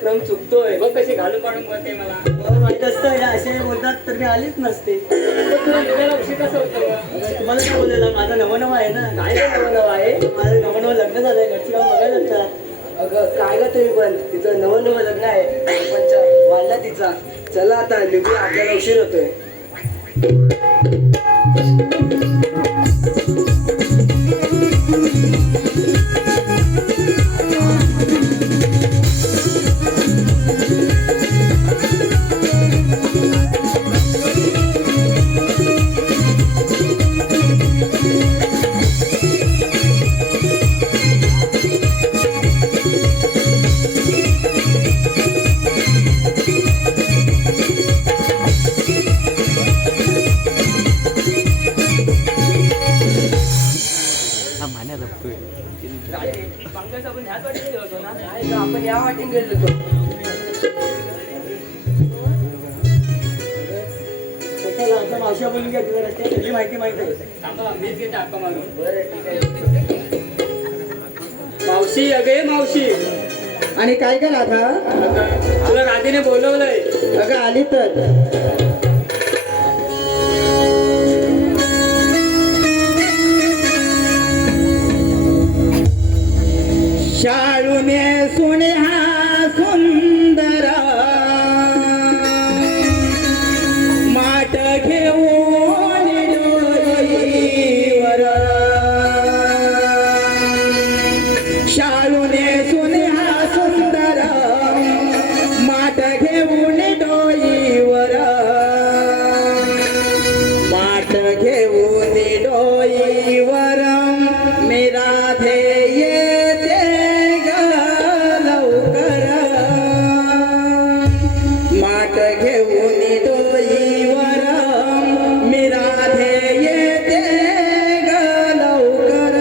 क्रम चुकतोय बघ कशी घालून पाडून बोलते मला माहित असतं असे बोलतात तर मी आलीच नसते. तुला निघायला उशीर कसं होतं? तुम्हाला काय बोलायला माझं नवं आहे ना. काय नवं नवं आहे? माझं नवं लग्न झालंय. घरची काम बघायला लागतात. अगं काय ग तुम्ही पण तिचं नवं लग्न आहे. पंचा वाढला तिचा. चला आता निघूया आपल्याला उशीर होतोय. मावश्या बोलून घ्या तुला रस्त्याची सगळी माहिती माहिती आहे. बरं ठीक आहे. मावशी अगे मावशी आणि काय का राधा तुला राधेने बोलवलंय. अगं आली तर शाळूने सुने हा सुंदर माट घेऊन डोईवर शाळूने सुने हा सुंदर माट घेऊन डोईवर माट घेऊन डोईवर मी राधे येते ग लवकर माट घेऊन डोईवर मी राधे येते ग लवकर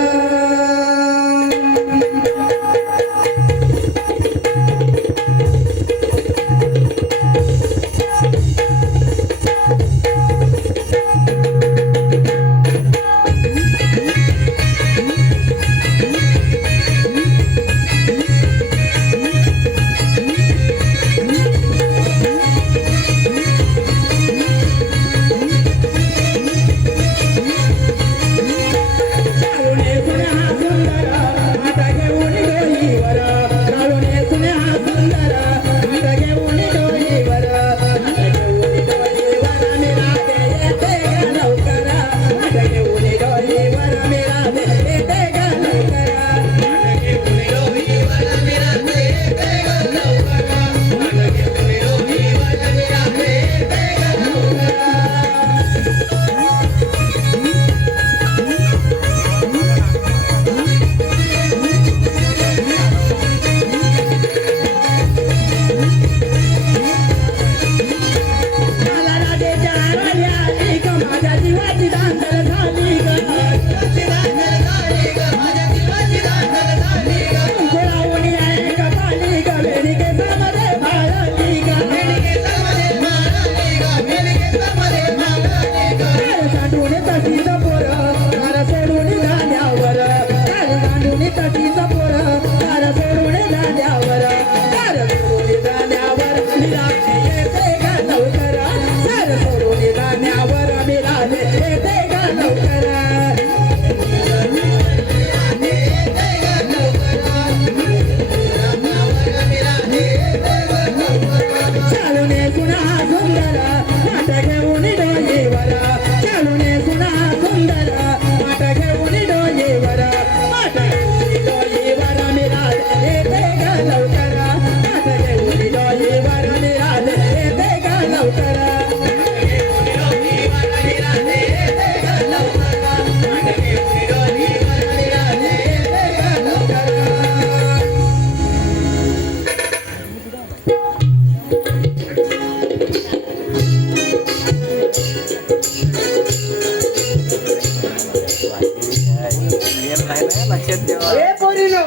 ए पोरीनो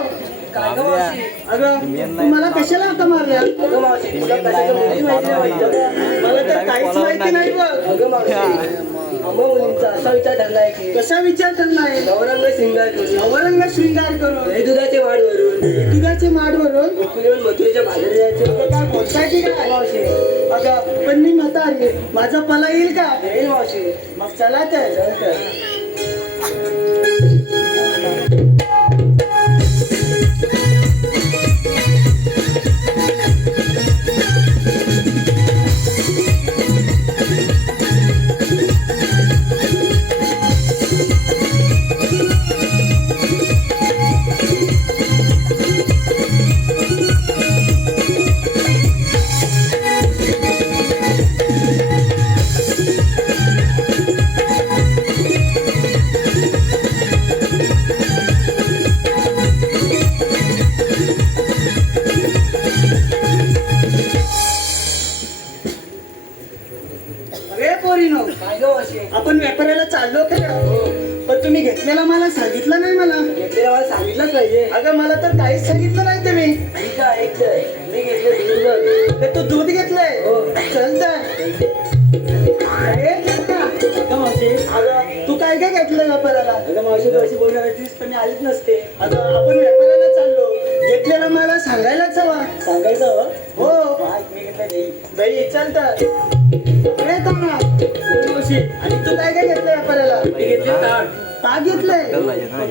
काय गं मावशी? अगं तुम्हाला कशाला आता मारल्या? अगं मावशी तुला कशाचं माहिती नाही बघ. मला तर काहीच माहिती नाही बघ. अगं मावशी आम्हा मुलींचा असा विचार ठरलाय की कसा विचार करणार नवरंग सिंगार करून नवरंग शृंगार करून दही दुधाचे वाढ वरून दुधाचे माडवरून गोकुलीहून मथुरेच्या बाजारी जायचं काय बोलताय की काय मावशी अगं पण मी म्हातारी माझा पला येईल का येईल मावशी मग चला तर नंतर अरे पोरीनो काय गं मावशी आपण व्यापाराला चाललो खरं पण तुम्ही घेतलेला मला सांगितलं नाही मला घेतलेलं मला सांगितलंच पाहिजे अगं मला तर काहीच सांगितलं नाही तुम्ही ठीक आहे ऐक तर. मी घेतलं दूध बघ. तर तू दूध घेतलंय हो. चल तर अरे, अगं मावशी अशी बोलणार होतीस पण मी आलीच नसते. आता आपण व्यापाराला चाललो, घेतलेला मला सांगायलाच हवा. सांगायचं हवं? हो. मी घेतलं दही चालतं. मावशी आणि तू काय काय घेतलं व्यापाराला? ताक घेतलंय,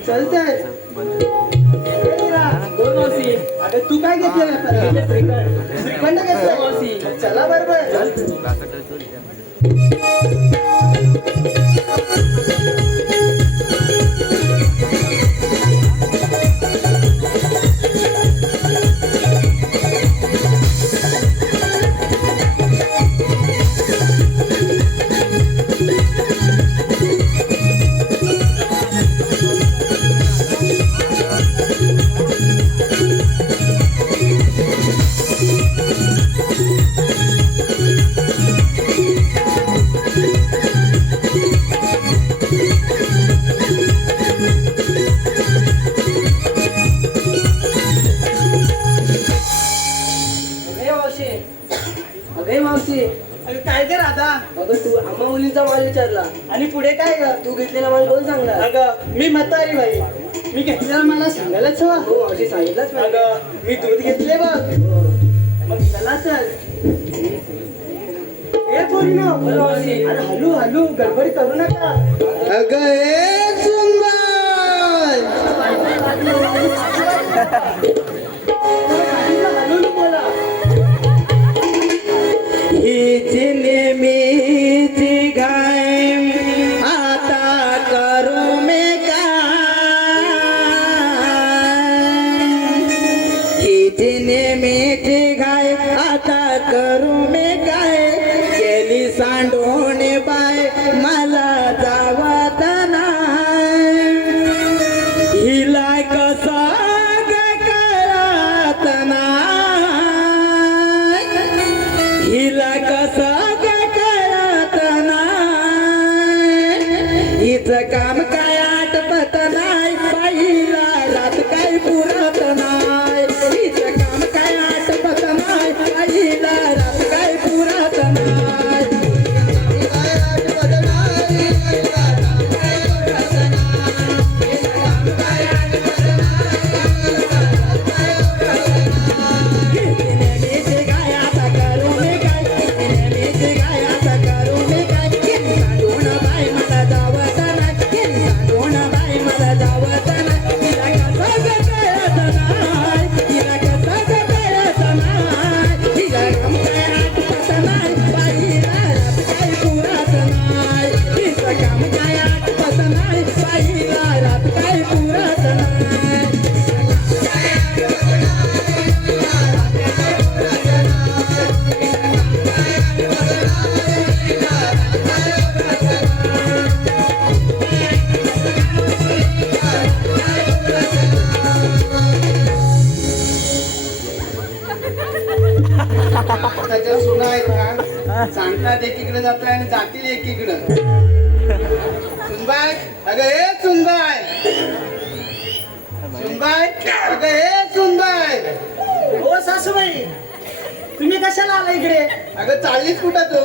चालतंय. अगं तू काय घेतलं व्यापाराला? श्रीखंड घेतलं. चला बरोबर. अगे मावशी, अगं काय कर आता? अगं तू आम्हा मुलींचा माल विचारला आणि पुढे काय ग? तू घेतलेला माल कोण सांगणार? अगं मी म्हातारी बाई, मी घेतलेला मला सांगायलाच हवा. हो मावशी सांगितलंच नाही. अगं मी दूध घेतले बघ. मग चला चल. ए पोरीनो, अरे हलू हलू गडबड करू नका. अगं ए सुंदर हलू बोला. हीची नेहमीची गाय आता करू मे काय? हीची नेहमीची गाय आता करू मे काय? गेली सांडून बाय मला जावत नाही. हिला कसा करत नाही, हिला कसा करत नाही. हिचं काम काय आटपत नाही, बाईला रात काय पुरत नाही. हिचं काम काय आटपत नाही, बाईला रात काय पुरत नाही. त्याच्या सुना आहेत का? सांगतात एकीकडे जात आणि जातील एकीकडे. सुनबाय, अगं हे सुनबाय, सुनबाय, अगं हे सुनबाय. हो सासूबाई, तुम्ही कशाला आला इकडे? अगं चाललीच कुठं तू?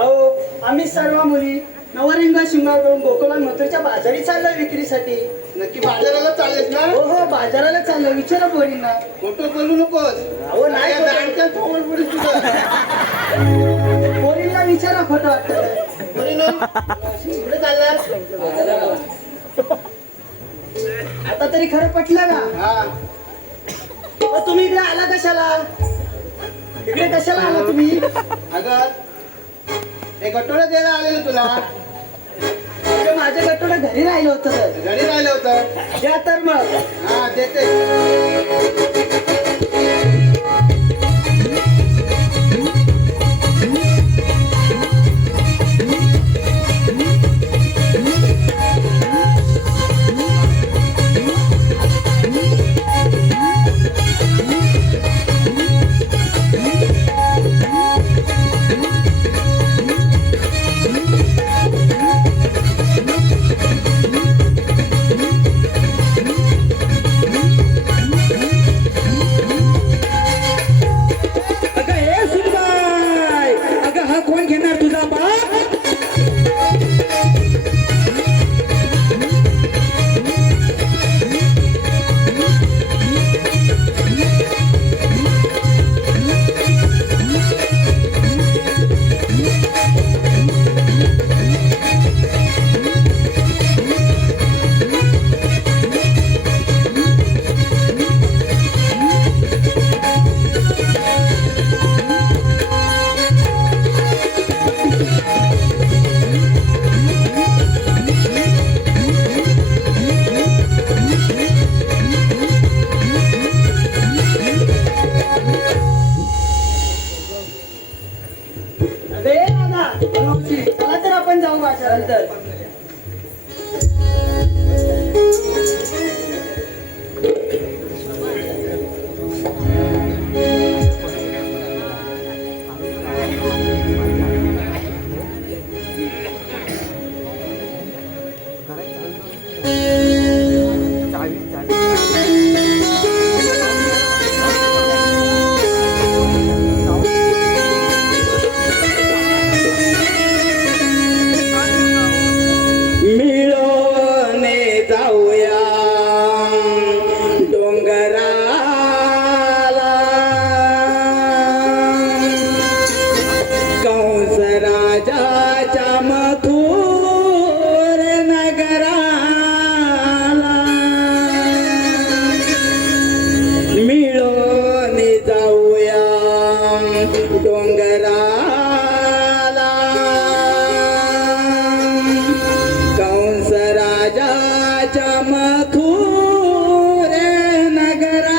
अहो आम्ही सर्व मुली नवरिंगा शिंगार करून गोकुळात मथुरच्या बाजारी चाललोय विक्रीसाठी. नक्की बाजाराला चाललेस ना? हो हो बाजाराला चाललोय. विचारा पोरींना. फोटो बोलू नकोस. अहो नाही पोरींना विचारा फोटो वाटत. कुठे चाललास? आता तरी खरं पटलं का? तुम्ही इकडे आला कशाला? इकडे कशाला आला तुम्ही? अगं हे गटोडा द्यायला आलेलं तुला. माझं गटोडा घरी राहिलं होतं. घरी राहिलं होतं? द्या तर मग. हा देते. मावशी, चला तर आपण जाऊ बाजारात. नंतर मिळून जाऊया डोंगराला कंस राजाच्या मथुर नगराला मिळून जाऊया डोंगराला कंस राजाच्या मथुर नगराला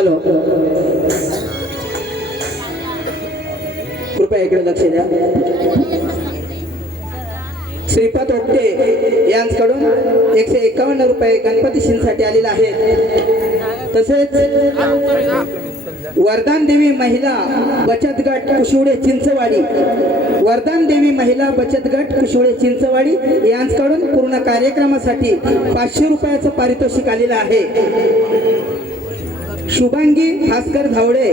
हॅलो, कृपया इकडे लक्ष द्या. श्रीपाद ओपटे यांच्याकडून 151 रुपये गणपती शिंसाठी आलेले आहेत. तसेच वरदान देवी महिला बचत गट कुशिवडे चिंचवाडी, वरदान देवी महिला बचत गट कुशिवडे चिंचवाडी यांच्याकडून पूर्ण कार्यक्रमासाठी 500 रुपयाचं पारितोषिक आलेलं आहे. शुभांगी भास्कर धावडे,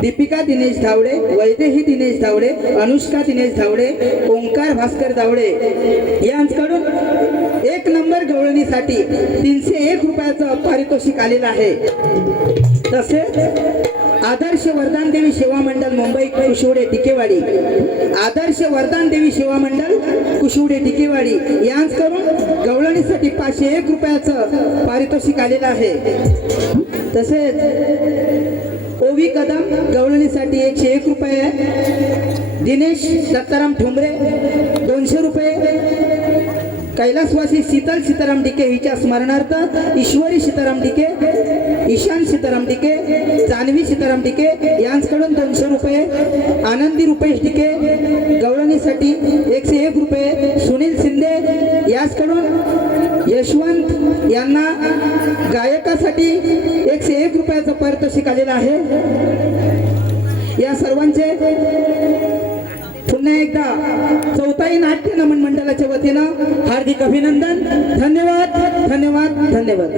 दीपिका दिनेश धावडे, वैदेही दिनेश धावडे, अनुष्का दिनेश धावडे, ओंकार भास्कर धावडे यांच्याकडून 1 नंबर गवळणीसाठी 301 रुपयाचं पारितोषिक आलेलं आहे. तसेच आदर्श वरदान देवी सेवा मंडळ मुंबई कुशिवडे टिकेवाडी, आदर्श वरदान देवी सेवा मंडळ कुशिवडे टिकेवाडी यांच्याकडून गवळणीसाठी 501 रुपयाचं पारितोषिक आलेलं आहे. तसेच ओवी कदम गवळणीसाठी 101 रुपये, दिनेश दत्ताराम ठोंबरे 200 रुपये, कैलासवासी शीतल सीताराम डिके हिच्या स्मरणार्थ ईश्वरी सीताराम डिके, ईशान सीताराम डिके, जान्हवी सीताराम डिके यांच्याकडून 200 रुपये, आनंदी रुपेश डिके गवळणीसाठी 101 रुपये, सुनील शिंदे याचकडून यशवंत यांना गायकासाठी 101 रुपयाचं पारितोषिक आलेलं आहे. या सर्वांचे पुन्हा एकदा चौथाई नाट्य नमन मंडळाच्या वतीनं हार्दिक अभिनंदन. धन्यवाद, धन्यवाद, धन्यवाद.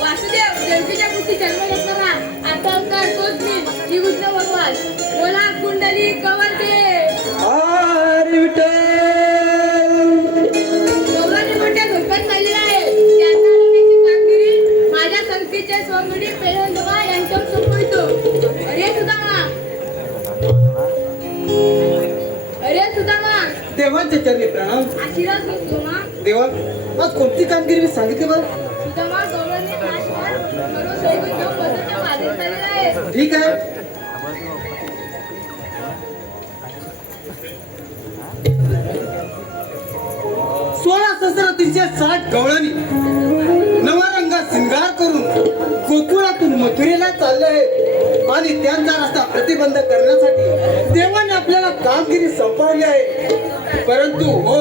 वासुदेव जयंतीच्या कुस्ती जन्म घेतला आता अवतार तोच मी श्रीकृष्ण भगवान. बोला कुंडली कवरते गौराने मोठ्या धोक्यात चाललेला आहे. त्याचा लढण्याची कामगिरी माझ्या संस्थेचे स्वमुडी पेलवंदोबा यांच्यावर सोपवितो. अरे सुदामा, अरे सुदामा, देवांच्या चरणी प्रणाम. आशीर्वाद घेतो ना देवा, आज कोणती कामगिरी मी सांगितली बरं? सुदामा, गौराने नाशकार करून दैविक देव पदाच्या मागे चाललेला आहे. ठीक आहे. सोळा सहस्र 360 गवळणी नवा रंगात शिंगार करून गोकुळातून मथुरेला चालले आहे आणि त्यांचा रस्ता प्रतिबंध करण्यासाठी देवाने आपल्याला कामगिरी संपवली आहे. परंतु हो,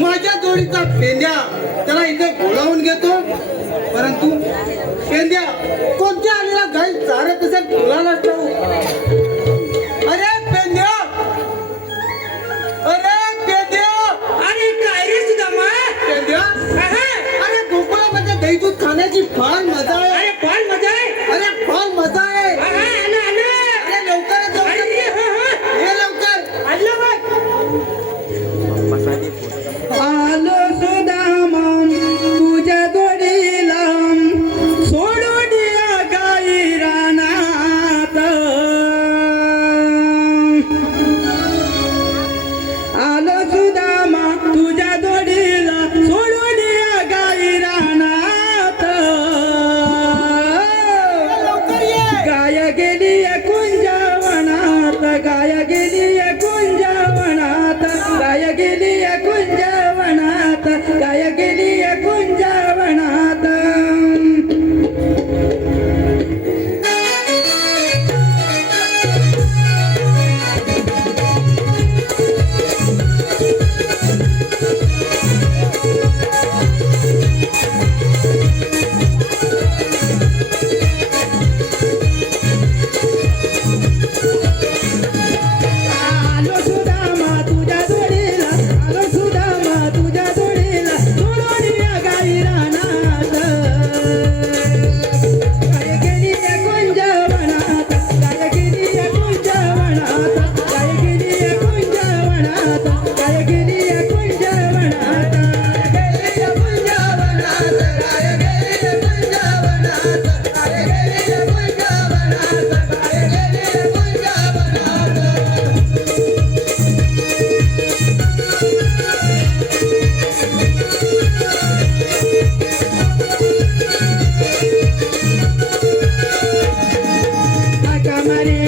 माझ्या जोडीचा पेंद्या त्याला इथे बोलावून घेतो. परंतु पेंद्या कोणत्या आलेला गाई चारत असेल तुला ठाऊ. अरे पेंद्या, अरे पेंद्या, अरे काय रे सुदामा? पेंद्या, अरे गोकुळामध्ये दही दूध खाण्याची फार मजा आहे. अरे फार मजा आहे. अरे फार मजा आहे. अरे लवकरच जाऊ. ये लवकर. आलो सुदामा तुझ्या जोडीला, सोडून या गाई रानात.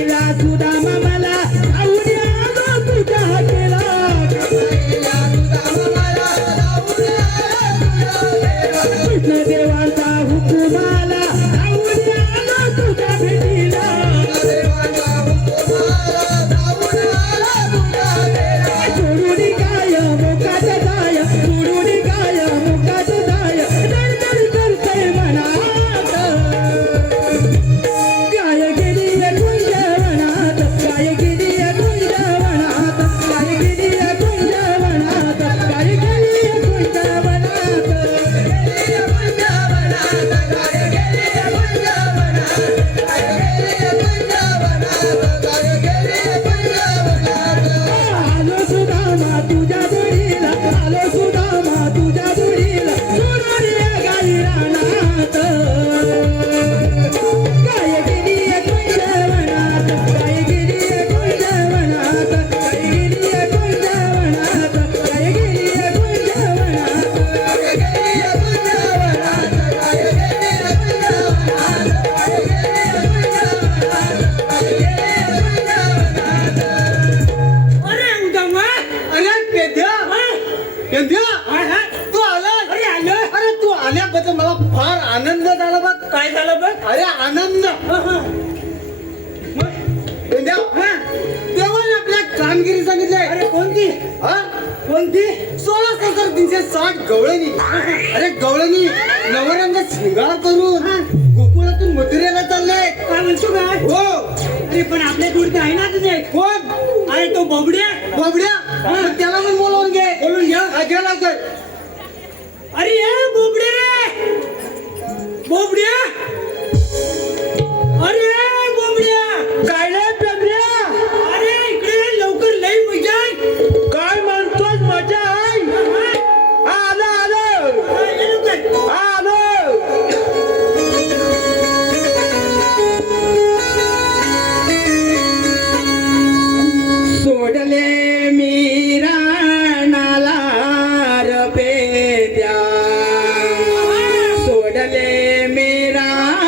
गाईला सुदामा मला धावून आला तुझ्या हाकेला कृष्णदेवाचा हुकूम आला धावून आला तुझ्या भेटीला सोडून गाय मोकाट जाय सोडून गाय मोकाट जाय दरदर करतय मनात गाय गेली कुंजवनात गाय गेली कुंजवनात गाय गेली कुंजवनात गाय गेली कुंजवनात आलो सुदामा तुझ्या जोडीला आलो सुदामा तुझ्या जोडीला सोडून या गाई रानात गाय गेली कुंजवनात गाय गेली कुंजवनात गाय गेली कुंजवनात गाय गेली अरे उदमा अरे पेद्या पेद्या तू आला अरे तू आल्याबद्दल मला फार आनंद झाला बघ काय झालं बघ अरे आनंद पेद्या तेव्हा आपल्या कामगिरी सांगितली अरे कोणती कोणती 16,360 गवळणी अरे गवळणी नवरंग शृंगार करून गोकुळातून मथुरेला चाललंय काय म्हणतो काय हो अरे पण आपल्या दूरचे आहे ना तुझे कोण अरे तो बोबड्या मग त्याला पण बोलवून घ्या लवकर अरे ये बोबडे रे बोबड्या अरे बोबड्या काय रे पेंद्या अरे इकडे लवकर लई मजा आहे काय म्हणतोस मजा आहे आलो सोडले मी राणाला र पेद्या सोडले मी राणाला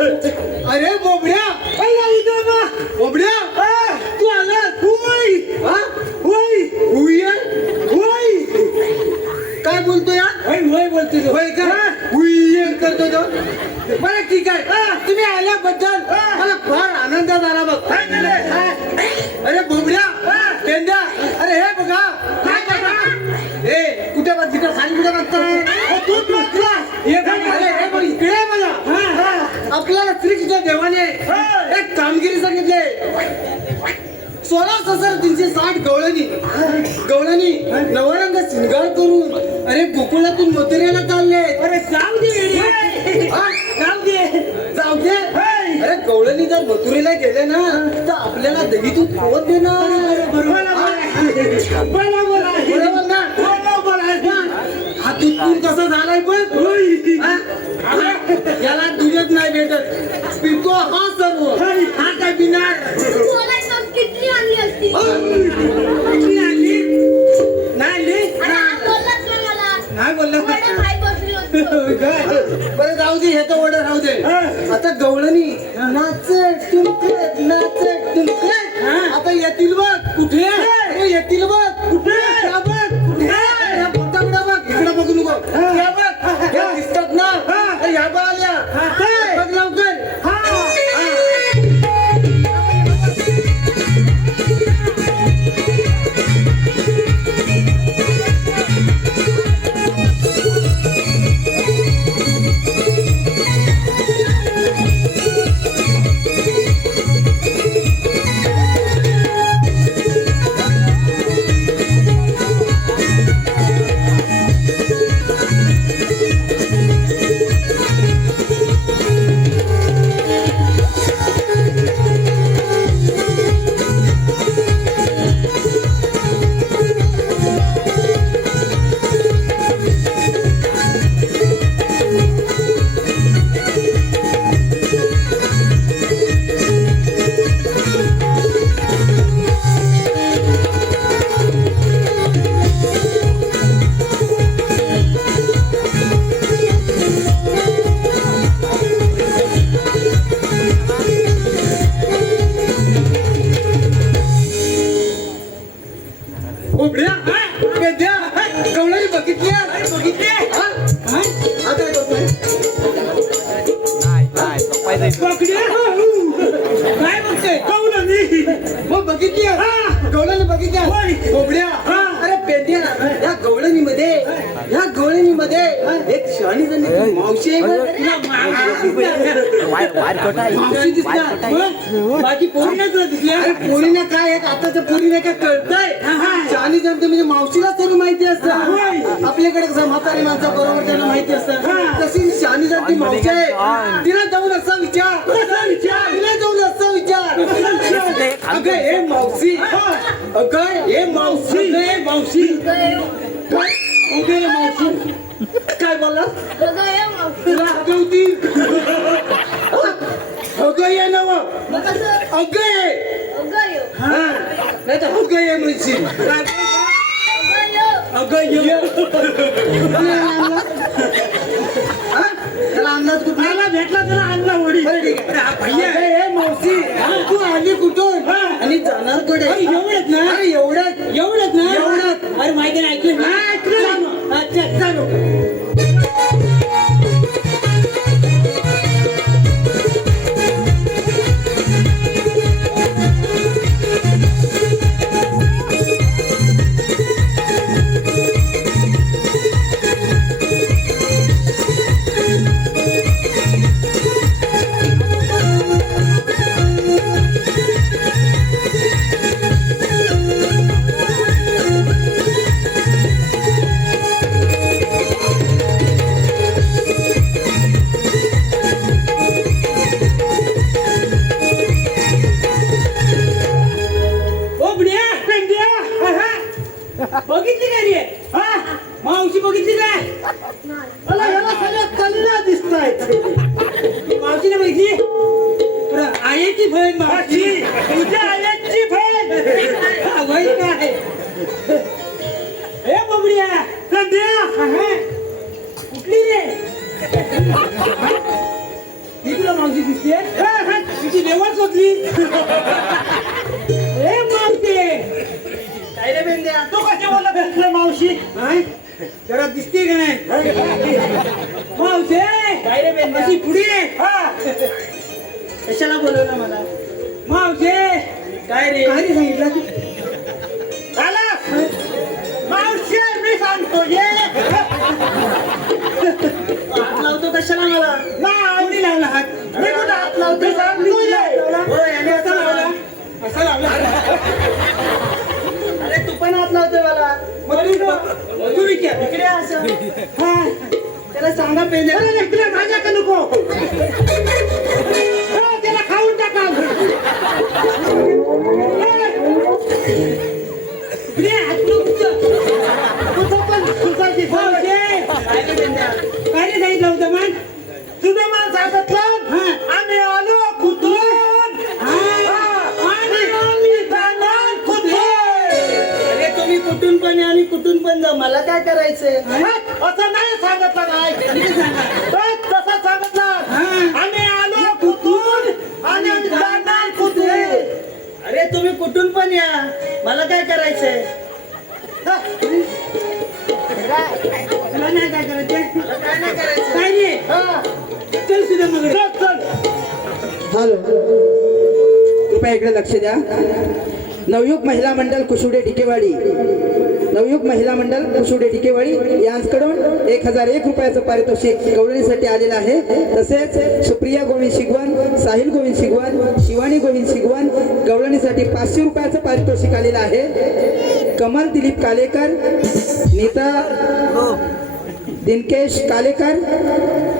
अरे बोबड्या बोबड्या तू आला होय होय होय काय बोलतो या होय बोलतो होय का हुई करतो तो बरं ठीक आहे तुम्ही आल्याबद्दल मला फार आनंद झाला बघ अरे बोबड्या पेंड्या अरे हे बघा काय बघा हे कुठे बघ तिकडे खाली कुठे बघता तूच बघला हे बघ इकडे मला आपल्याला श्रीकृष्ण देवाने एक कामगिरी सांगितले 16,360 गवळणी नवरंग शृंगार करून अरे गोकुळातून मथुरेला चालले अरे जाऊ दे अरे गवळणी जर मथुरेला गेले ना तर आपल्याला दही दूध खावत देणार बरोबर ना हा दूध कसा झालाय पण याला दूधच नाही भेटत पितो हा सर्व हा काय पिणार किती आणली असती नाही बोलला बरं बरं जाऊ दे हे तर ओढ राहू दे आता गवळणी नाचत तुमकत आता येतील बघ कुठे येतील बघ कुठे बघ इकडे बघू नको या बघ या दिसतात ना या बघ आल्या बघ लवकर गवळणी बघितली काय बघते मग बघितली गवळणी बघितल्या बोबड्या अरे पेंड्या या गवळणीमध्ये एक शहाणी जण मावशी आहे मावशी दिसतात बाकी पोरीना तुला दिसल्या अरे पोरीना काय आहेत आताच्या पोरीना काय कळतंय शहाणी जण म्हणजे मावशीला सर्व माहिती असतं आपल्याकडे कसं म्हातारी माणसा बरोबर त्यांना माहिती असतं तशी शहाणी जण ती मावशी आहे तिला जाऊन असा विचार तिला जाऊन असा विचार अगं हे मावशी मावशी काय बोलला तुला हगवती अगं ये नव अगं ये नाही तर अगं ये म्हणशील अगं ये त्याला अंदाज कुठला भेटला त्याला आणला वडी भैया मावशी तू आली कुठून आणि जाणार कुठे एवढ्यात ना एवढ्यात अरे माहिती नाही ऐकलं अच्छा चालू बघितली काय रे मावशी बघितली काय मला याला सगळ्या कल्ला दिसताय मावशीने बघितली आयाची बहीण मावशी तुझ्या आयाची बहीण काय हे बबड्या सध्या कुठली रे मी तुला मावशी दिसते तुझी देवळ शोधली ए मावशी काय रे बेंद्या तो कशा बोलला भेटलं मावशी जरा दिसते का नाही मावशी काय रे बेंद्या अशी पुढे कशाला बोलवलं मला मावशी काय रे सांगितलं आला मावशी मी सांगतो ये हात लावतो कशाला मला आवडी लावला हात मी कुठं हात लावतो असा लावला असा लावला अरे तू पण हात लावतोय मला मग तू विचार इकडे असं त्याला सांगा पेंद्या माझ्या का नको त्याला खाऊन टाका काय सांगितलं होतं मग तुझं मान सांगितलं आम्ही आलो कुठून अरे तुम्ही कुठून पण आणि कुठून पण जा मला काय करायचंय असं नाही सांगितलं नाही तसं सांगितलं आम्ही आलो कुठून आणि जाणार कुठे अरे तुम्ही कुठून पण या मला काय करायचंय मला नाही काय करायचं काय नाही करायचं काय नाही चल सुद्धा मग चल हॅलो, कृपया इकडे लक्ष द्या. नवयुग महिला मंडळ कुशुडे ढिकेवाडी, नवयुग महिला मंडळ कुशुडे ढिकेवाडी यांच्याकडून 1001 रुपयाचं पारितोषिक गवळणीसाठी आलेलं आहे. तसेच सुप्रिया गोविंद शिगवण, साहिल गोविंद शिगवण, शिवानी गोविंद शिगवण गवळणीसाठी 500 रुपयाचं पारितोषिक आलेलं आहे. कमल दिलीप कालेकर, नीता दिनकेश कालेकर,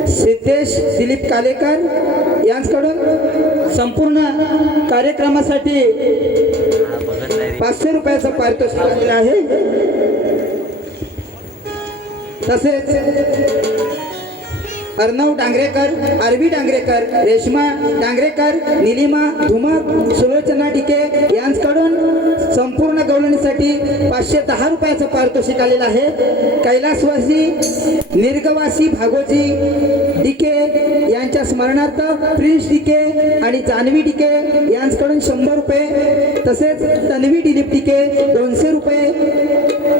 सिद्धेश दिलीप कालेकर यांच्याकडून संपूर्ण कार्यक्रमासाठी 500 रुपयाचं पारितोषिक आलेलं आहे. तसेच अर्णव डांगरेकर, आरवी डांगरेकर, रेश्मा डांगरेकर, निलिमा धुमक, सुलोचना डिके यांच्याकडून संपूर्ण गवळणीसाठी 510 रुपयाचं पारितोषिक आलेलं आहे. कैलासवासी निर्गवासी भागोजी डिके यांच्या स्मरणार्थ प्रिन्स डिके आणि जानवी डिके यांच्याकडून 100 रुपये, तसेच तन्वी दिलीप डिके 200 रुपये,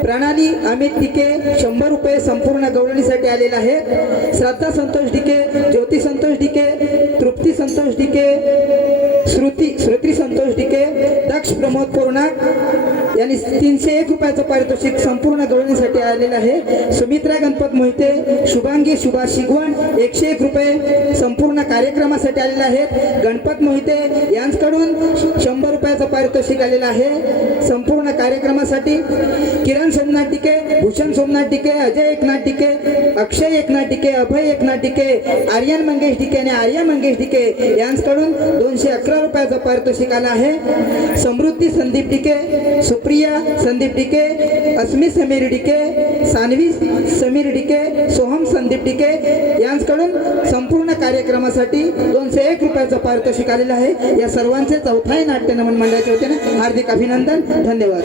प्रणाली अमित डिके 100 रुपये संपूर्ण गवळणीसाठी आलेलं आहे. श्रद्धा संतोष डिके, ज्योती संतोष डिके, तृप्ती संतोष डिके, श्रुती संतोष डिके, दक्ष प्रमोद पूर्णाक यांनी 301 रुपयाचं पारितोषिक संपूर्ण गवळणीसाठी आलेलं आहे. सुमित्रा गणपत मोहिते, शुभांगी सुभाष शिगवण 101 रुपये संपूर्ण कार्यक्रमासाठी आलेले आहेत. गणपत मोहिते यांच्याकडून 100 रुपयाचं पारितोषिक आलेलं आहे संपूर्ण कार्यक्रमासाठी. किरण सोमनाथ डिके, भूषण सोमनाथ डिके, अजय एकनाथ डिके, अक्षय एकनाथ डिके, अभय एकनाथ डिके, आर्यन मंगेश डिके आणि आर्या मंगेश डिके यांच्याकडून 211 रुपयाचं पारितोषिक आलं आहे. समृद्धी संदीप डिके, सुप्रिया संदीप डिके, अस्मी समीर डिके, सानवी समीर डिके, सोहम संदीप डिके यांच्याकडून संपूर्ण कार्यक्रमासाठी 201 रुपयाचं पारितोषिक आलेलं आहे. या सर्वांचे चौथाई नाट्य नमन मंडळाच्या वतीने हार्दिक अभिनंदन, धन्यवाद.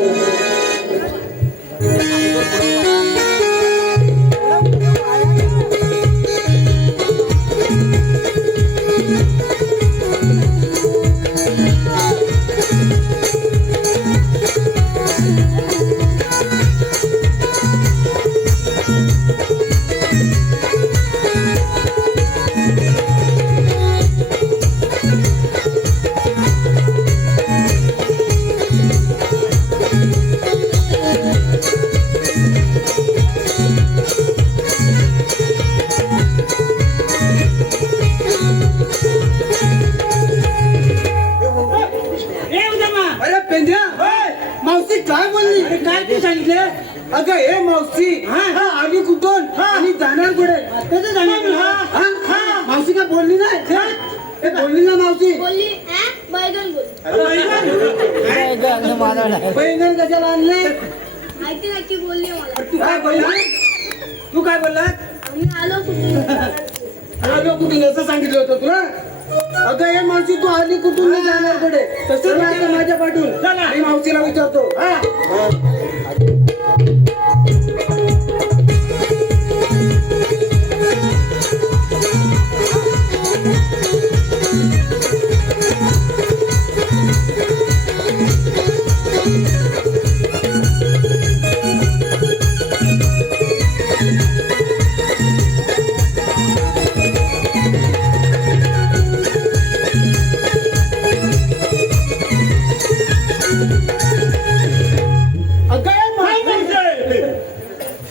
मावशी काय बोलली? काय तू सांगितलं? अगं हे मावशी आली कुठून आणि जाणार कुठे? मावशी काय बोलली नाही? बोलली ना मावशी? बोलली बैगन बोल बैगन कशाला आणले? माहिती नक्की बोलली मला. तू काय बोलला? तू काय बोलला? आम्ही आलो कुठून? आलो कुठून असं सांगितलं होतं तुला? अगं हे मावशी तू आली कुठून जाणार कुठे? तसं आता माझ्या पाठून मी मावशीला विचारतो.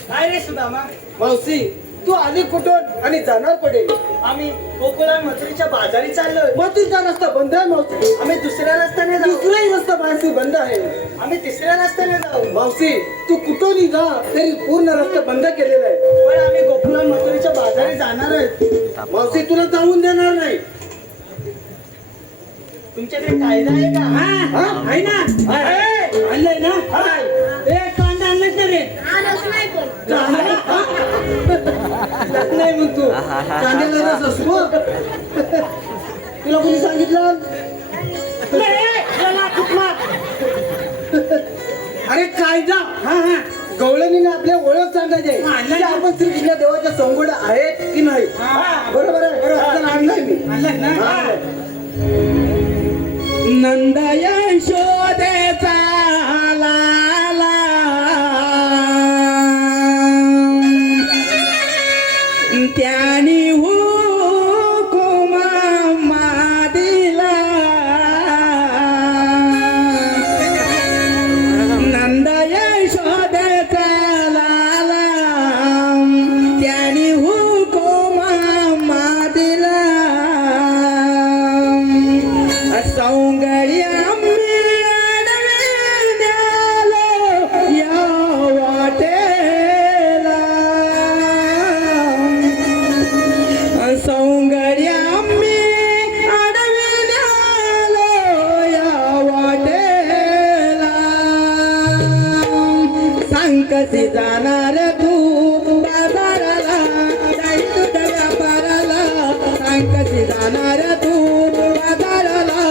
काय रे सुदामा, मावशी तू आली कुठून आणि जाणार पडेल. आम्ही गोकुळा मथुरेच्या बाजारी चाललोय. मग तुझा रस्ता बंद आहे मावशी. आम्ही दुसऱ्या रस्त्याने जाऊ. दुसराही रस्ता मावशी बंद आहे. आम्ही तिसऱ्या रस्त्याने जाऊ. मावशी तू कुठूनही जा तरी पूर्ण रस्ता बंद केलेला आहे. पण आम्ही गोकुळा मथुरेच्या बाजारी जाणार आहेत. मावशी तुला जाऊन देणार नाही. तुमच्याकडे कायदा आहे का? हा? आहे ना. आणलंय ना. ए कांदा आणलाय ना रे. आणच नाही पण. नाही मग तू कांद्याला रस असतो. तुला कोणी सांगितलं? अरे कायदा. गवळणीने आपल्या ओळख सांगायचे की आपण श्रीकृष्ण देवाच्या संगोड आहेत की नाही. बरोबर आहे. बरोबर आणलाय मी. आणलाय. नंद यशोदेचा लाला त्यानी हुकुम मादिला नंद यशोदेचा लाला त्यानी हुकुम मादिला सौंगडी आम्ही न्यालो या वाटेला सौंगडी आम्ही न्यालो या वाटेला सांग कशी जाणार तू बाजाराला जाई तुझ्या व्यापाराला सांग कशी जाणार तू बाजाराला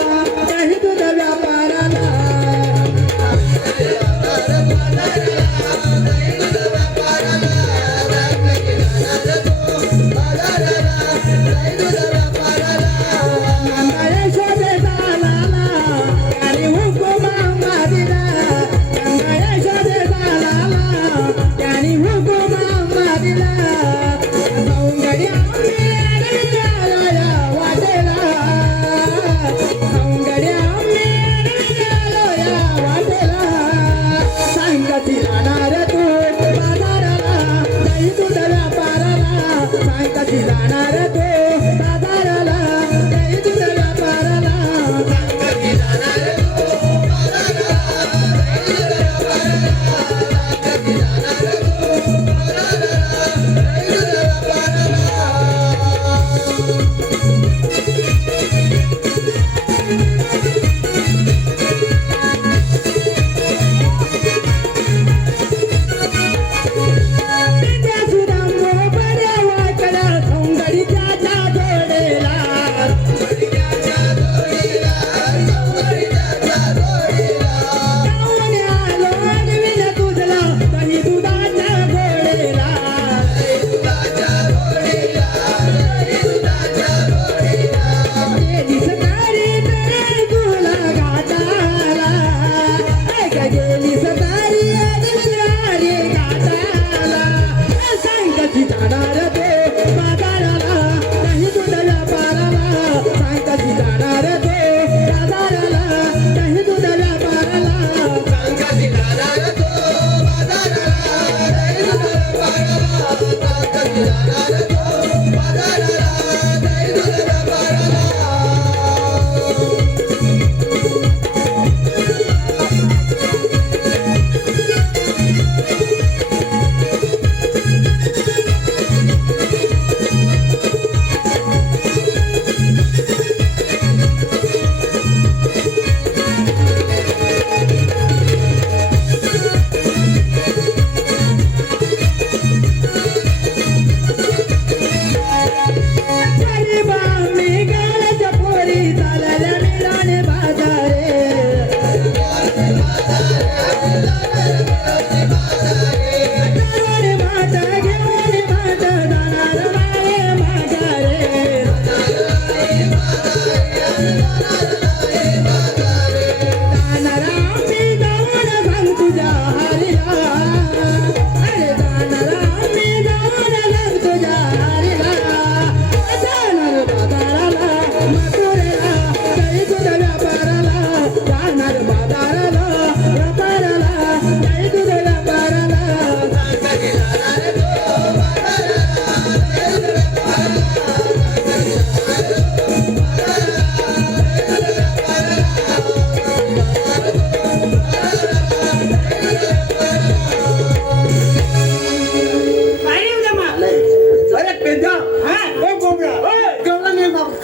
जाई तुझ्या व्यापाराला वाटेला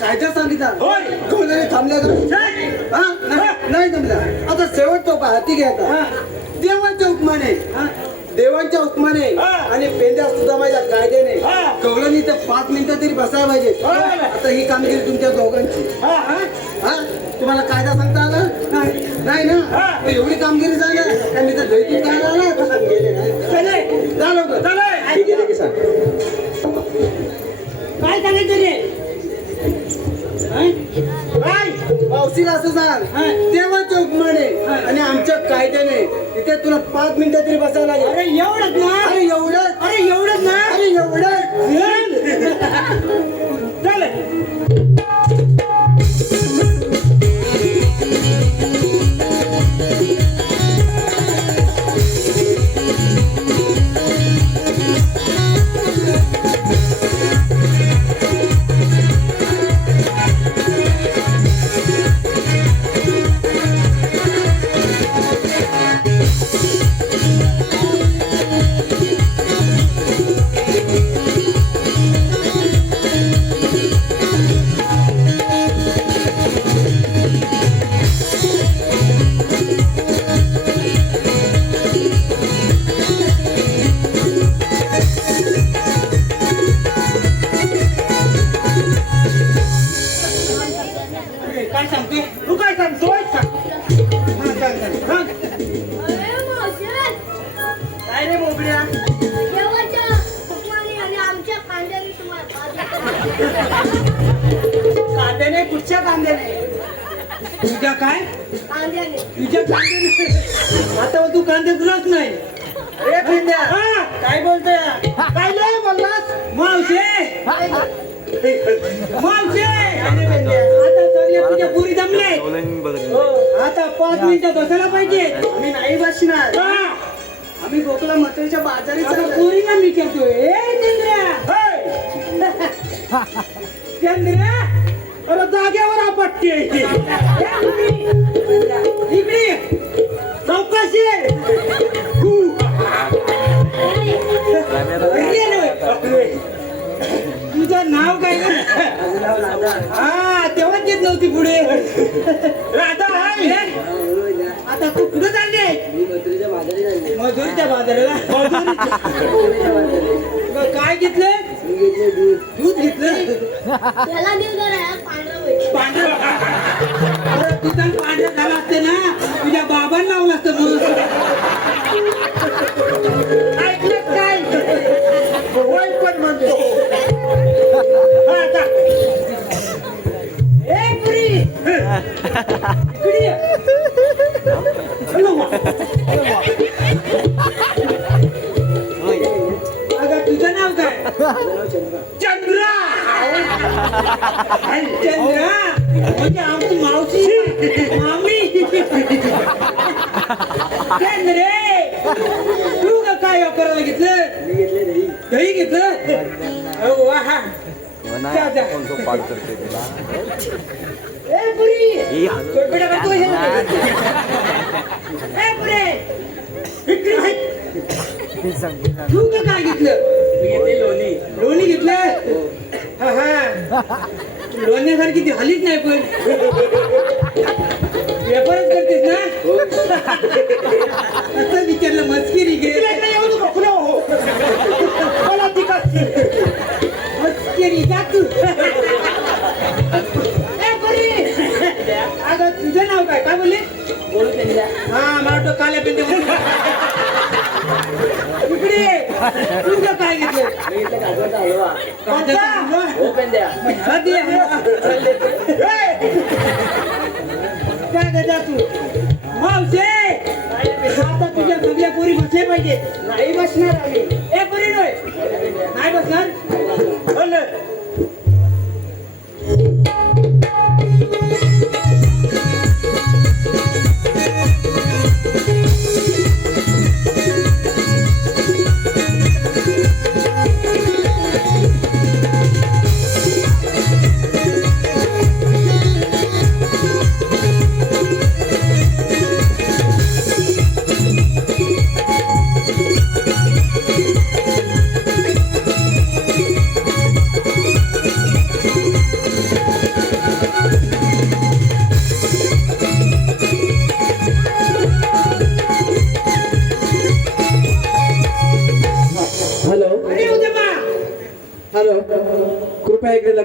कायदा सांगितला होय. गवळणी थांबल्या का हा नाही जमला आता शेवट तो हाती घ्यायचा देवांच्या हुकमाने देवांच्या हुकमाने हा. आणि पेंद्या सुद्धा माझ्या कायद्याने हा. गवळणी तर 5 मिनिटं तरी बसायला पाहिजे हा. आता ही कामगिरी तुमच्या दोघांची हा तुम्हाला कायदा सांगता आला नाही ना हा. मग एवढी कामगिरी सांगा त्यांनी तर दैतून काय आला जा लवकर ठीक आहे सांग काय सांगायचं रे काय पावसीला असं सांग देवाच्या हुकमाने आणि आमच्या कायद्याने इथे तुला 5 मिनिटं तरी बसायला लागेल अरे एवढंच ना अरे एवढंच अरे एवढंच ना अरे एवढंच चल काय सांगते तू काय सांगतोय अरे मावशी, काय रे बोबड्या देवाच्या हुकमाने आणि आमच्या कांद्याने तुम्हाला कांद्याने कुठच्या कांद्याने तुझ्या काय कांद्याने तुझ्या कांद्याने आता तू कांदे तुलाच नाही अरे पेंद्या काय बोलतोय काय लय बोललास मावशे मावशे अरे पेंद्या आता तर तुझ्या पुरी जमले आता 5 मिनिटं बसायला पाहिजे आम्ही नाही बसणार आम्ही गोकुळा मथुरेच्या बाजारी पुरीला मी करतोय चंद्रा अरे जागेवर आपटते इकडे चौकशी तुझं नाव काय हा तेव्हाच येत नव्हती पुढे राधा भाई आता तू कुठे चालले मजुरीच्या बाजाराला काय घेतलं दूध घेतलं त्याला देऊ जरा पांढरा होईल. अरे तुझा पांढरा झाला असते ना तुझ्या बाबांना लावलं असतं म्हणून ऐकलं काय होय पण म्हणतो हा, आता. ए, पुरी. इकडे ये. हॅलो. अगं तुझं नाव काय चंद्रा चंद्रा म्हणजे आमची मावशी मामी चंद्रे तू का काय वापरायला घेतलं दही घेतलं अहो, वा, हा. जा, जा. ए पुरी छोटपेटा करतो ए पुरे इकडे आहे. तू का काय घेतलं लोणी घेतलं हा हा लोण्यासारखी ती हलीच नाही पण व्यापारच करतेस ना असं विचारलं मस्किरी घे मस्किरी का तू अगं तुझं नाव काय काय बोलले हा मला वाटतं काल्या पेंडे इकडे तुझं काय घेतलं तू मावशे आता तुझ्या सगळ्या पोरी बसले पाहिजे नाही बसणार आम्ही ए पोरी नाही बसणार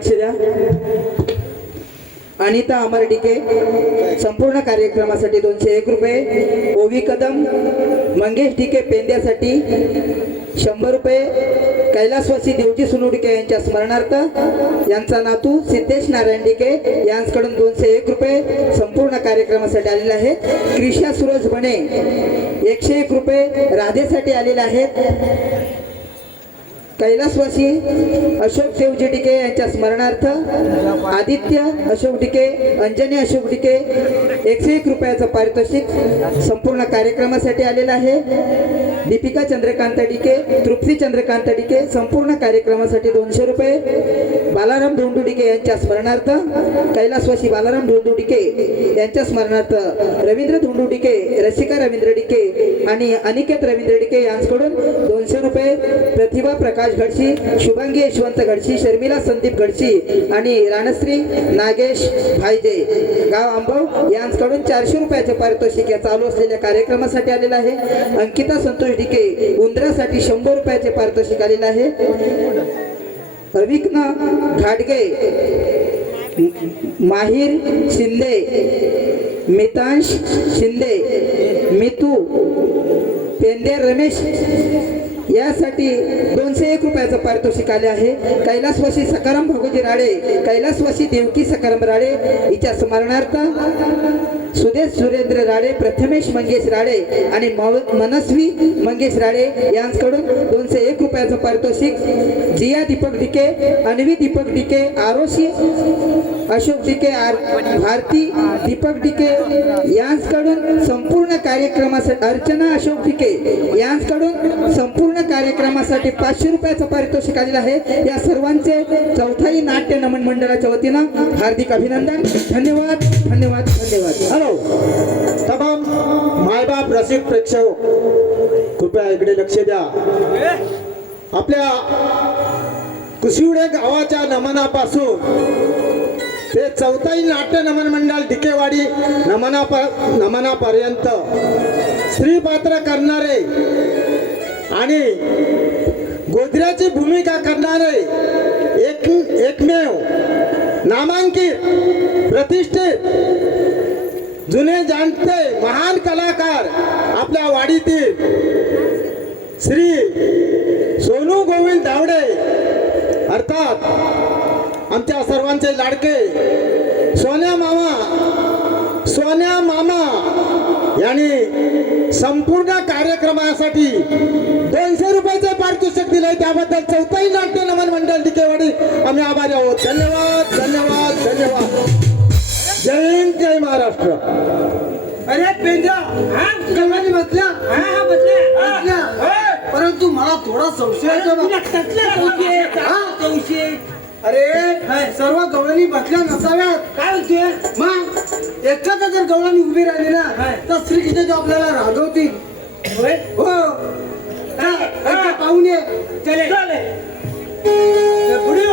लक्ष द्या. अनिता अमरडिके संपूर्ण कार्यक्रमासाठी 201 रुपये. ओवी कदम, मंगेश डिके पेंद्यासाठी 100 रुपये. कैलासवासी देवजी सुनुडिके यांच्या स्मरणार्थ यांचा नातू सिद्धेश नारायण डिके यांच्याकडून 201 रुपये संपूर्ण कार्यक्रमासाठी आलेले आहेत. क्रिशा सुरज बने 101 रुपये राधेसाठी आलेले आहेत. कैलासवासी अशोक देवजी डिके यांच्या स्मरणार्थ आदित्य अशोक डिके, अंजनी अशोक डिके 101 रुपयाचं पारितोषिक संपूर्ण कार्यक्रमासाठी आलेलं आहे. दीपिका चंद्रकांत डिके, तृप्ती चंद्रकांत डिके संपूर्ण कार्यक्रमासाठी 200 रुपये. बालाराम धोंडू डिके यांच्या स्मरणार्थ कैलासवासी बालाराम धोंडू डिके यांच्या स्मरणार्थ रवींद्र धोंडू डिके, रसिका रवींद्र डिके आणि अनिकेत रवींद्र डिके यांच्याकडून 200 रुपये. प्रतिभा प्रकाश घडशी, शुभांगी यशवंत घडशी, शर्मिला संदीप घडशी आणि राणश्री नागेश भाईजे गाव आंबव यांच्याकडून 400 रुपयाचे पारितोषिक या चालू असलेल्या कार्यक्रमासाठी आलेलं आहे. अंकिता संतोष डिके उंदरासाठी 100 रुपयाचे पारितोषिक आलेलं आहे. अविघ्न घाटगे, माहिर शिंदे, मितांश शिंदे, मितू पेंदेर रमेश यासाठी 201 रुपयाचं पारितोषिक आले आहे. कैलासवासी सकाराम भगोजी राळे, कैलासवासी देवकी सकाराम राळे हिच्या स्मरणार्थ सुदेश सुरेंद्र राळे, प्रथमेश मंगेश राळे आणि मनस्वी मंगेश राळे यांच्याकडून 201 रुपयाचं पारितोषिक. जिया दीपक डिके, अन्वी दीपक डिके, आरोशी अशोक डिके, भारती दीपक डिके यांच्याकडून संपूर्ण कार्यक्रमासाठी, अर्चना अशोक डिके यांच्याकडून संपूर्ण कार्यक्रमासाठी 500 रुपयाचं पारितोषिक आलेलं आहे. या सर्वांचे चौथाई नाट्य नमन मंडळाच्या वतीनं हार्दिक अभिनंदन. धन्यवाद धन्यवाद धन्यवाद. हॅलो तमाम मायबाप रसिक प्रेक्षक, कृपया इकडे लक्ष द्या. आपल्या कुशिवडे गावाच्या नमनापासून ते चौथाई नाट्य नमन मंडळ डिकेवाडी नमनापर्यंत स्त्री पात्र करणारे आणि गोदऱ्याची भूमिका करणारे एकमेव नामांकित प्रतिष्ठित जुने जाणते महान कलाकार आपल्या वाडीतील श्री सोनू गोविंद धावडे अर्थात आमच्या सर्वांचे लाडके सोन्या मामा यांनी संपूर्ण कार्यक्रमासाठी 200 रुपयाचे पारितोषिक दिले. त्याबद्दल चौथाई नाट्य नमन मंडळ डिकेवाडी आम्ही आभारी आहोत. धन्यवाद धन्यवाद धन्यवाद. जय हिंद जय महाराष्ट्र. अरे पेंद्रा गल्लानी बसल्या परंतु मला थोडा संशय अरे सर्व गवळणी बसल्या नसाव्यात. काय होते मग एखादा जर गवळणी उभी राहिली ना तर श्री किती आपल्याला रागवतील. हो पाहून ये. चले पुढे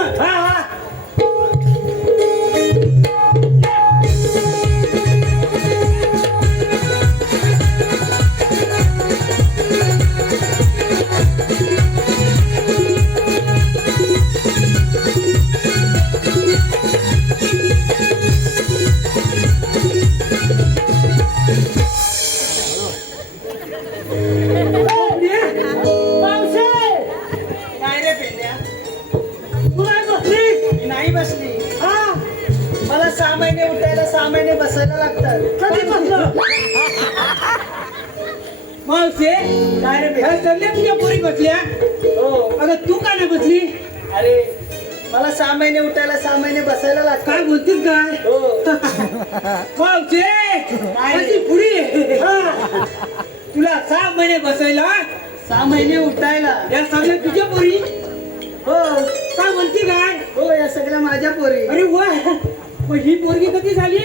मला 6 महिने उठायला 6 महिने बसायला लागतात. कधी बसलो मावशे काय रे चालले तुझ्या पोरी बसल्या. हो अगं तू का नाही बसली. अरे मला 6 महिने उठायला 6 महिने बसायला लागतात. काय बोलतीस काय. हो मावशे पुरी तुला 6 महिने बसायला 6 महिने उठायला या सगळ्या तुझ्या पोरी. हो काय बोलती काय. हो या सगळ्या माझ्या पोरी. अरे वा मग ही पोरगी कधी झाली.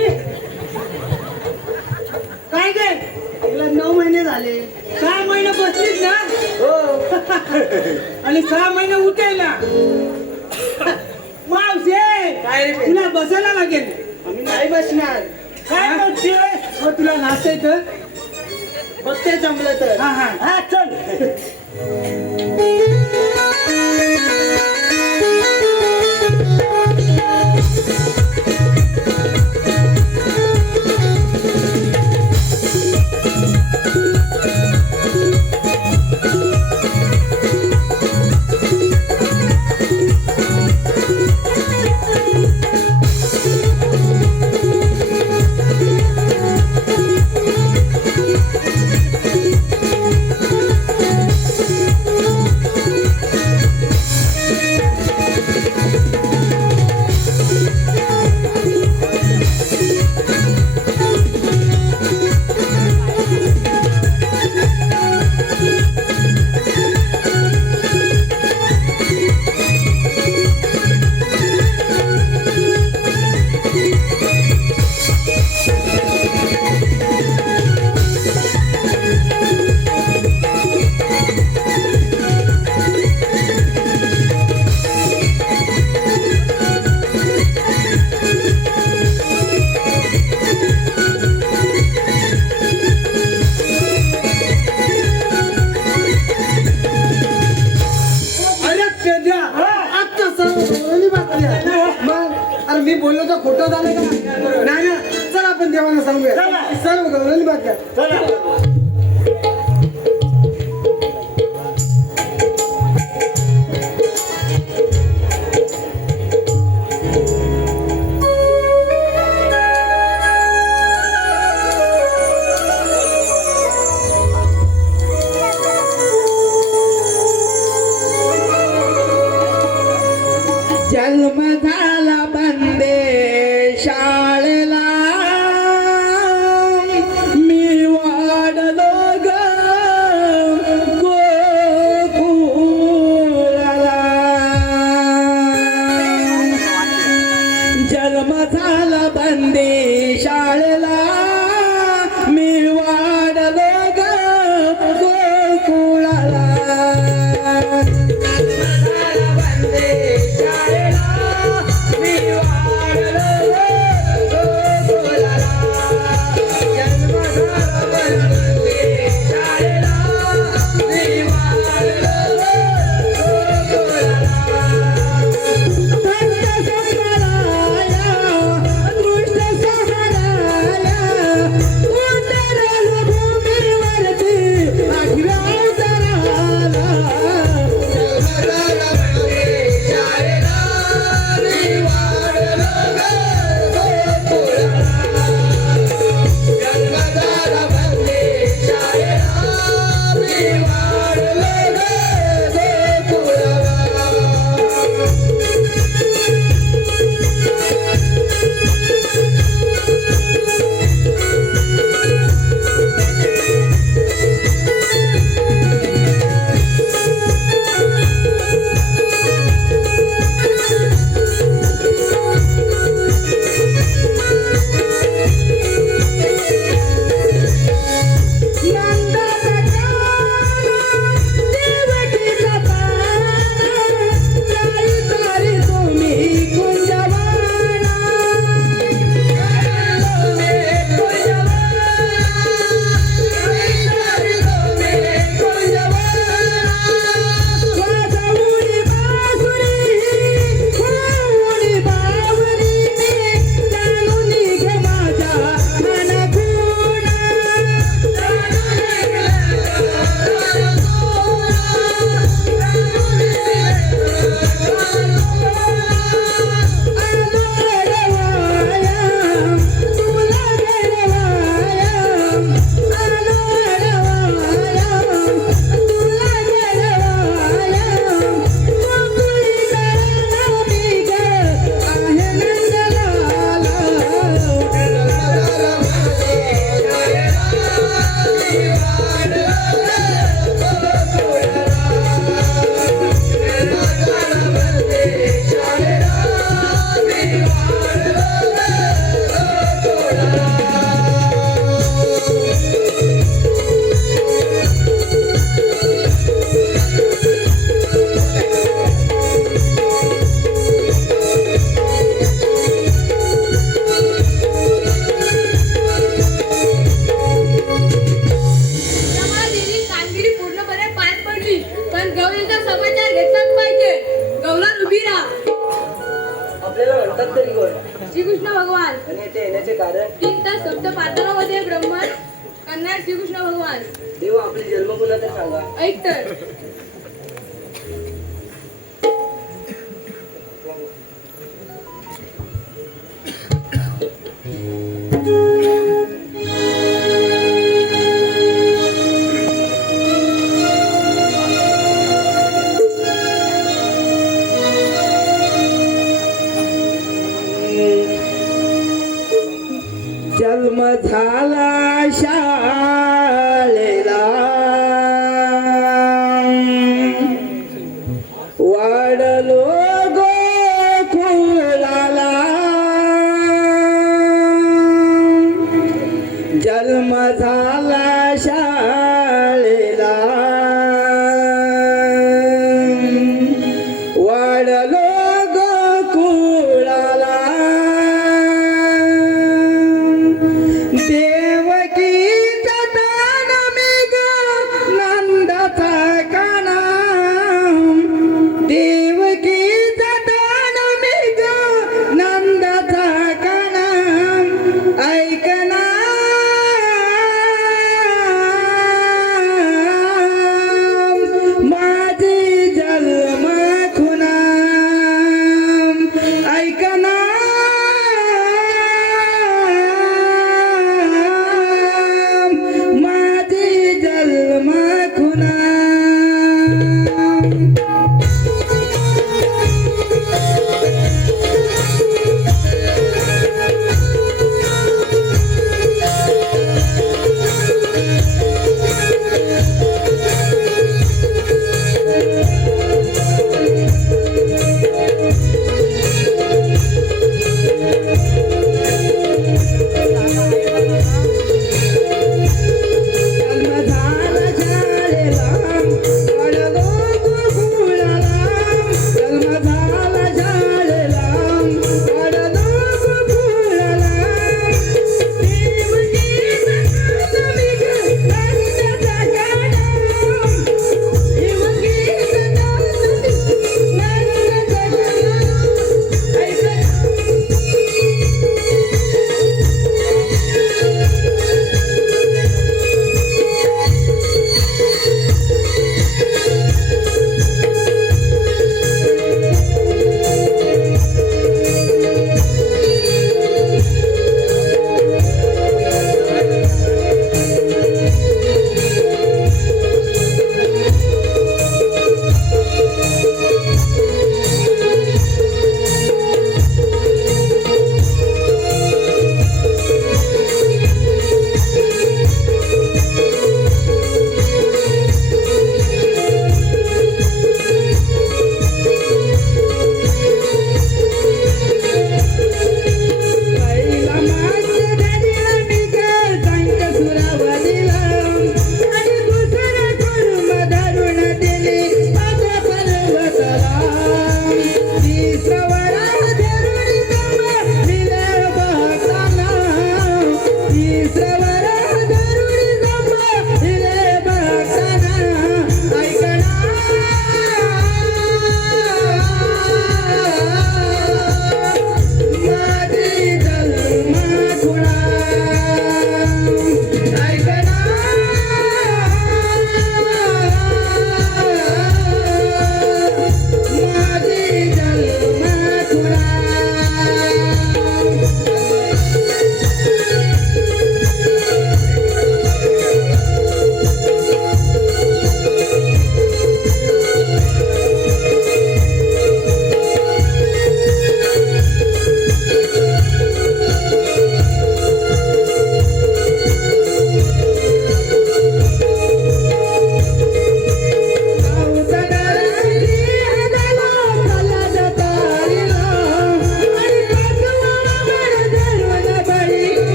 काय काय तिला 9 महिने झाले. 6 महिने बसलीच ना. हो आणि 6 महिने उठायला. मावशे काय तुला बसायला लागेल. आम्ही नाही बसणार. काय बोलते हो तुला नाचायचं बघते जमलं तर. हा हा हा चल. बोललो तर खोटं झालं का? नाही ना, चल आपण देवाला सांगूया. सर्व गौरवली बात जन्म झाला बंदे शाळेला मी वाढलो ग गोकुळाला. जन्म झाला बंदे शाळेला मी वाढलो ग गोकुळाला. रमादेवी कामगिरी पूर्णपणे पार पडली, पण गौरीचा समाचार घेतलाच पाहिजे. गौला उभी राहा. आपल्याला म्हणतात तरी कोण श्रीकृष्ण भगवान आणि येथे येण्याचे कारण 3 तास सप्त पात्रामध्ये ब्रह्मन करणार श्रीकृष्ण भगवान. देव आपली जन्मकुला तर सांगा. ऐक तर. जन्म झाला शाळेला वाढलो गोकुळाला. जन्म झाला शाळेला वाढलो गोकुळाला. देवकीचा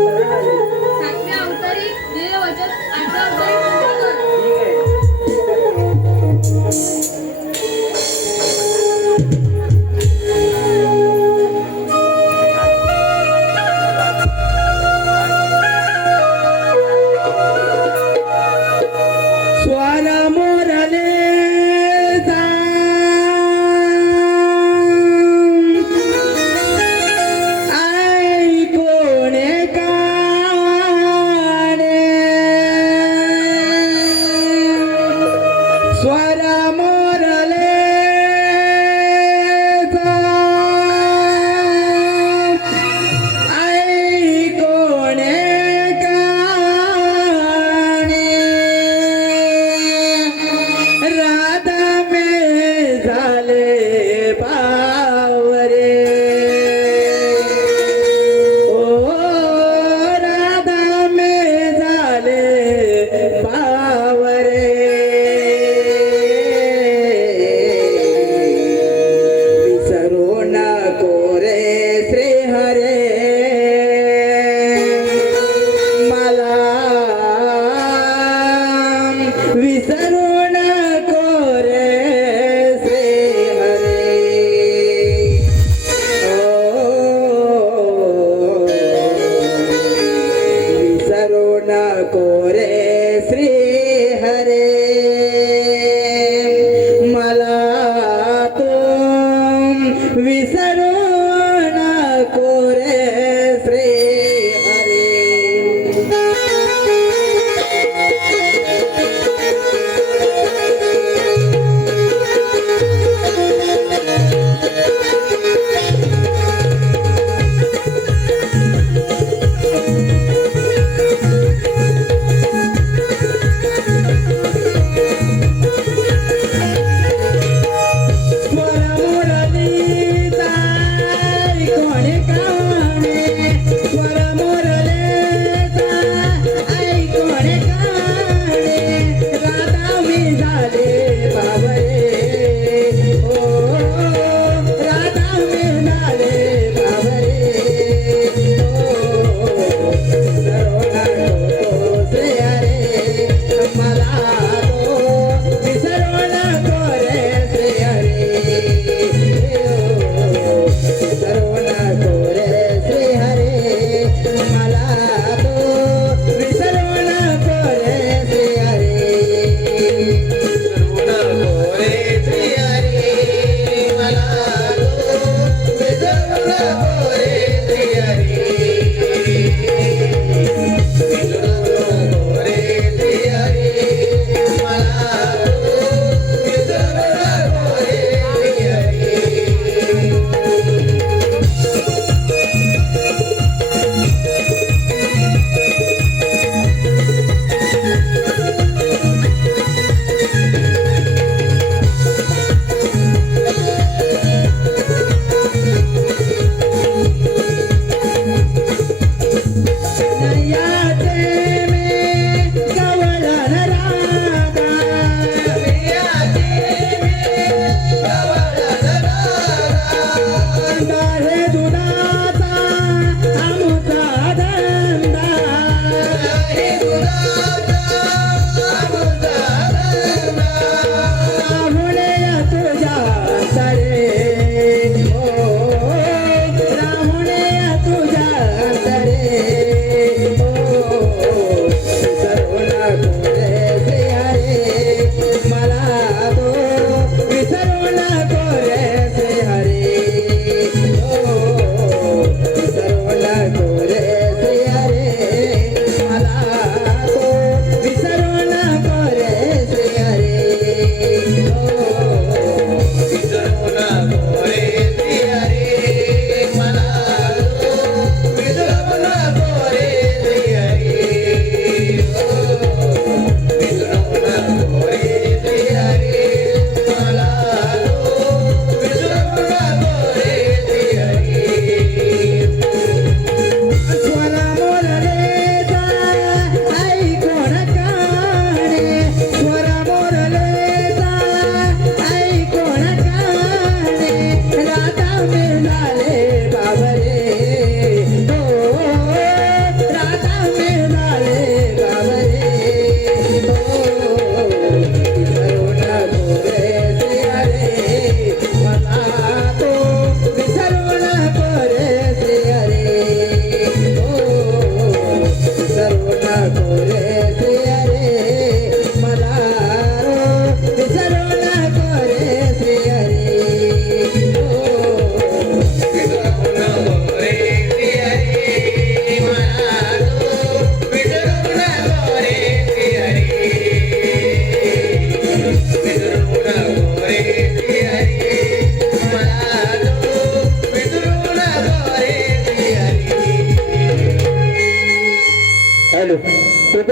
सातव्या अवतारी दिलेलं वचन आठव्या अवतारी पूर्ण कर. स्वर मोरले जा आई कोणे काणे स्वर मोरले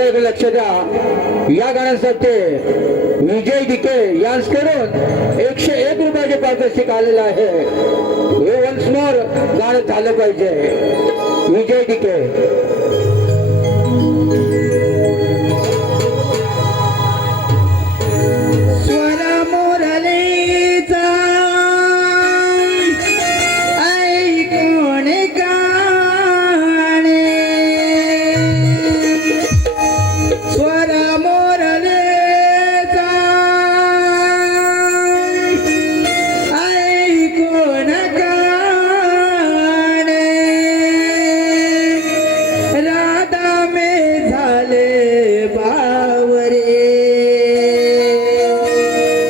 एक लक्ष द्या, या गाण्यासाठी विजय दिके यांच्याकडून 101 रुपयाचे पारितोषिक आलेलं आहे. हे वन्स मोर गाणं झालं पाहिजे. विजय दिके. स्वर मोरलेचा ऐकून गाणे, स्वर मोरलेचा ऐकून गाणे, राधा मे झाले बावरे,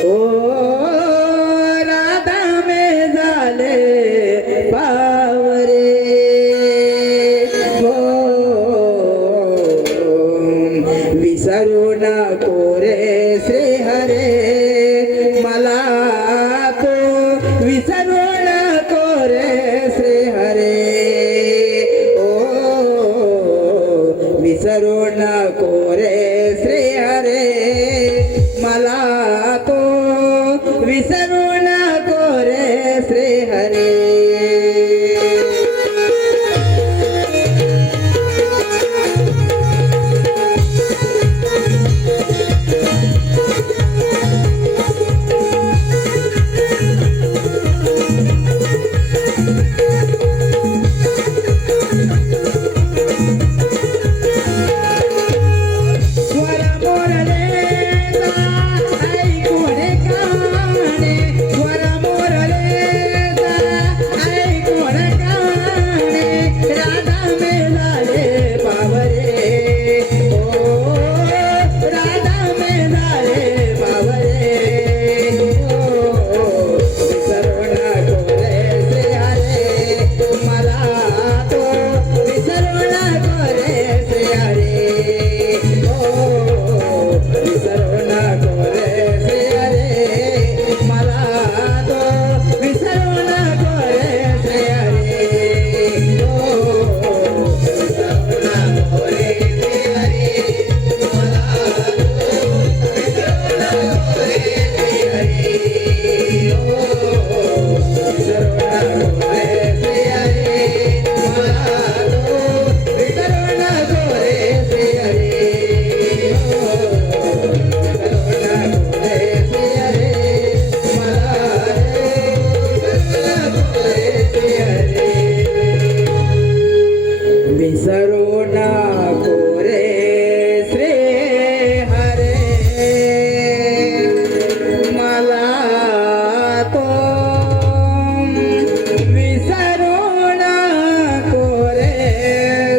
ओ राधा मे झाले बावरे, हो विसरू नको रे श्री हरे मला तो, विसरू नको रे श्री हरे, ओ विसरू नको रे श्री हरे मला तो, विसरू नको रे श्री हरे. स्वर मोरलेचा ऐकून गाणे, स्वर मोरलेचा ऐकून गाणे, राधा मे झाले बावरे, ओ राधा मे झाले बावरे, ओ विसरू नको रे श्री हरे मला तो, विसरू नको रे श्री हरे, ओ विसरू नको रे श्री हरे मला तो, विसरू नको रे श्री हरे, ओ विसरू नको रे श्री हरे मला तो, विसरू नको रे श्री हरे, ओ विसरू नको रे श्री हरे मला तो, विसरू नको रे श्री हरे, ओ विसरू नको रे श्री हरे मला तो, विसरू नको रे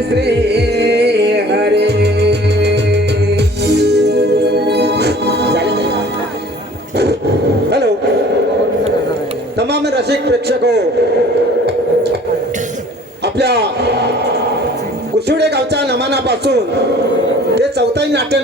श्री हरे. हॅलो तमाम रसिक प्रेक्षक हो, आपल्या कुशिवडे गावच्या नमानापासून ते चौथाई नाट्य